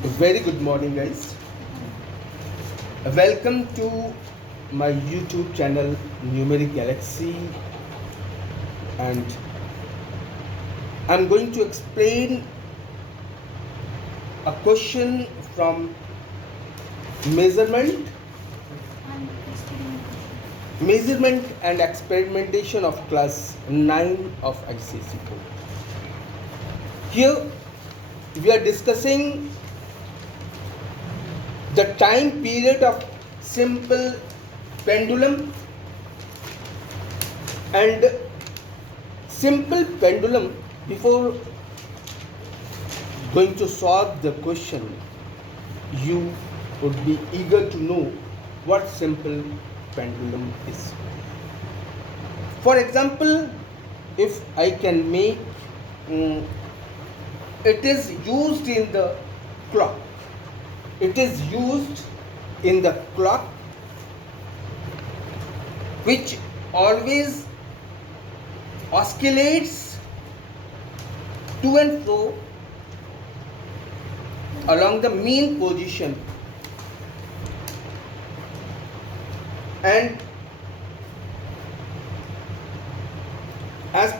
Very good morning, guys. Welcome to my YouTube channel Numeric Galaxy, and I'm going to explain a question from measurement, measurement and experimentation of class 9 of ICSE board. Here we are discussing the time period of simple pendulum, and simple pendulum. Before going to solve the question, you would be eager to know what simple pendulum is. For example, if I can make it is used in the clock. It is used in the clock, which always oscillates to and fro along the mean position, and as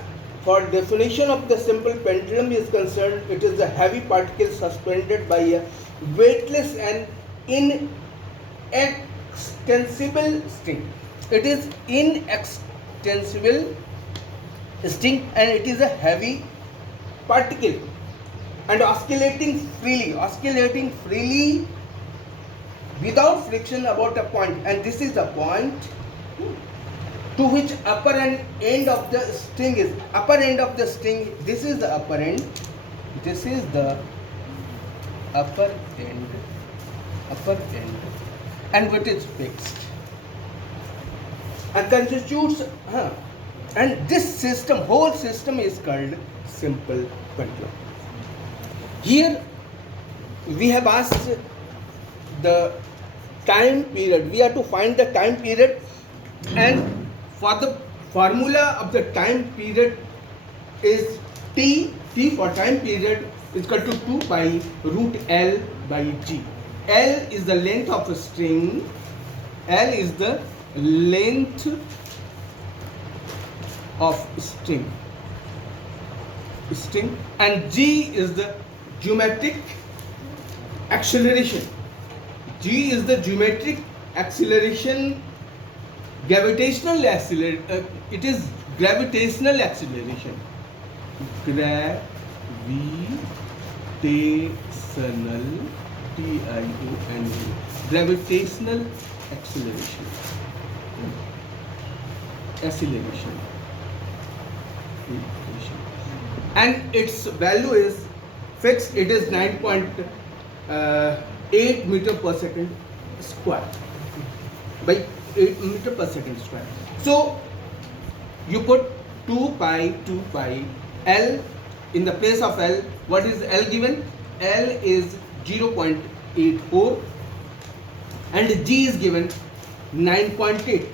for definition of the simple pendulum is concerned, it is a heavy particle suspended by a weightless and inextensible string. It is inextensible string and it is a heavy particle and oscillating freely without friction about a point, and this is the point to which upper end of the string is. Upper end of the string, this is the upper end, this is the upper end, and what is fixed and constitutes and this system, whole system is called simple pendulum. Here we have asked the time period. We have to find the time period, and for the formula of the time period is T. T for time period is equal to 2 pi root L by G. L is the length of a string. L is the length of string, and G is the geometric acceleration. G is the geometric acceleration, gravitational acceleration. It is gravitational acceleration. Gravitational, T-I-O-N-A. Gravitational acceleration. And its value is fixed. It is 9.8 meter per second square by 8 meter per second square. So you put 2 pi L in the place of L. What is L given? L is 0.84 and G is given 9.8.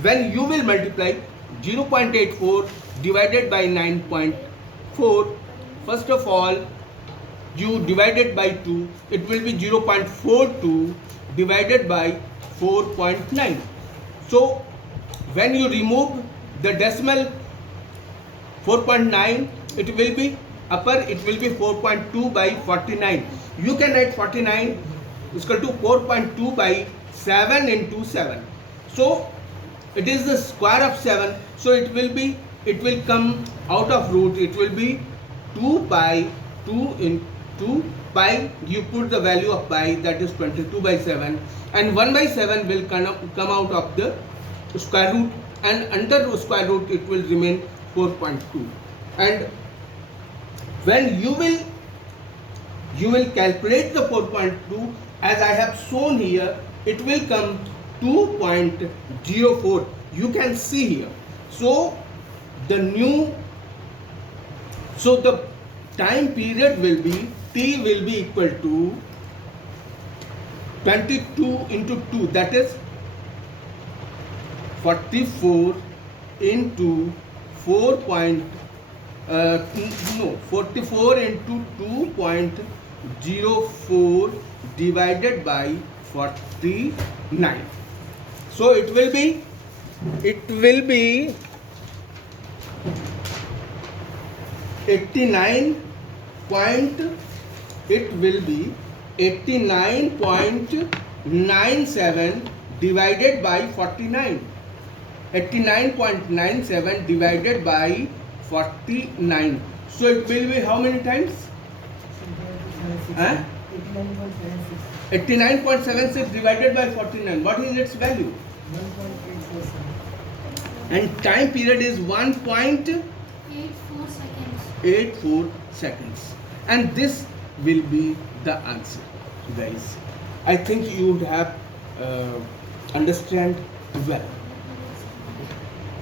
When you will multiply 0.84 divided by 9.4, first of all you divide it by 2, it will be 0.42 divided by 4.9. So when you remove the decimal 4.9, it will be upper, it will be 4.2 by 49. You can write 49 is equal to 4.2 by 7 into 7. So it is the square of 7. So it will come out of root. It will be 2 pi, 2 into pi. You put the value of pi, that is 22 by 7, and 1 by 7 will come out of the square root, and under the square root it will remain 4.2. And when you will calculate the 4.2 as I have shown here, it will come 2.04. You can see here. So the time period will be, T will be equal to 22 into 2, that is 44 into 44 into 0.04 divided by 49. So it will be 89 point, it will be 89.97 divided by 49. 89.97 divided by 49. So it will be how many times? 89.76 divided by 49. What is its value? 1.847. And time period is 1.84 seconds. And this will be the answer, guys. I think you would have understand well.